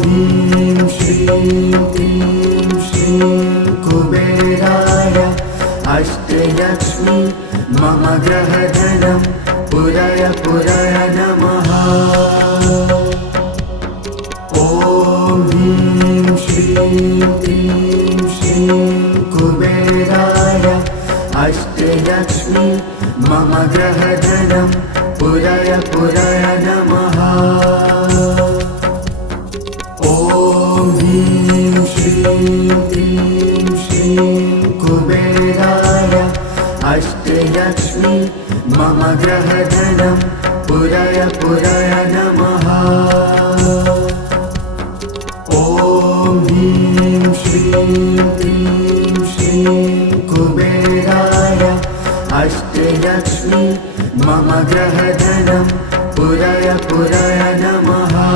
ह्रीं श्रीं क्लीं श्रीं कुबेराय अष्टलक्ष्मी मम ग्रहधनं पुरय पुरय नमः। ॐ ह्रीं श्रीं क्लीं श्रीं कुबेराय अष्टलक्ष्मी मम ग्रहधनं पुरय पुरय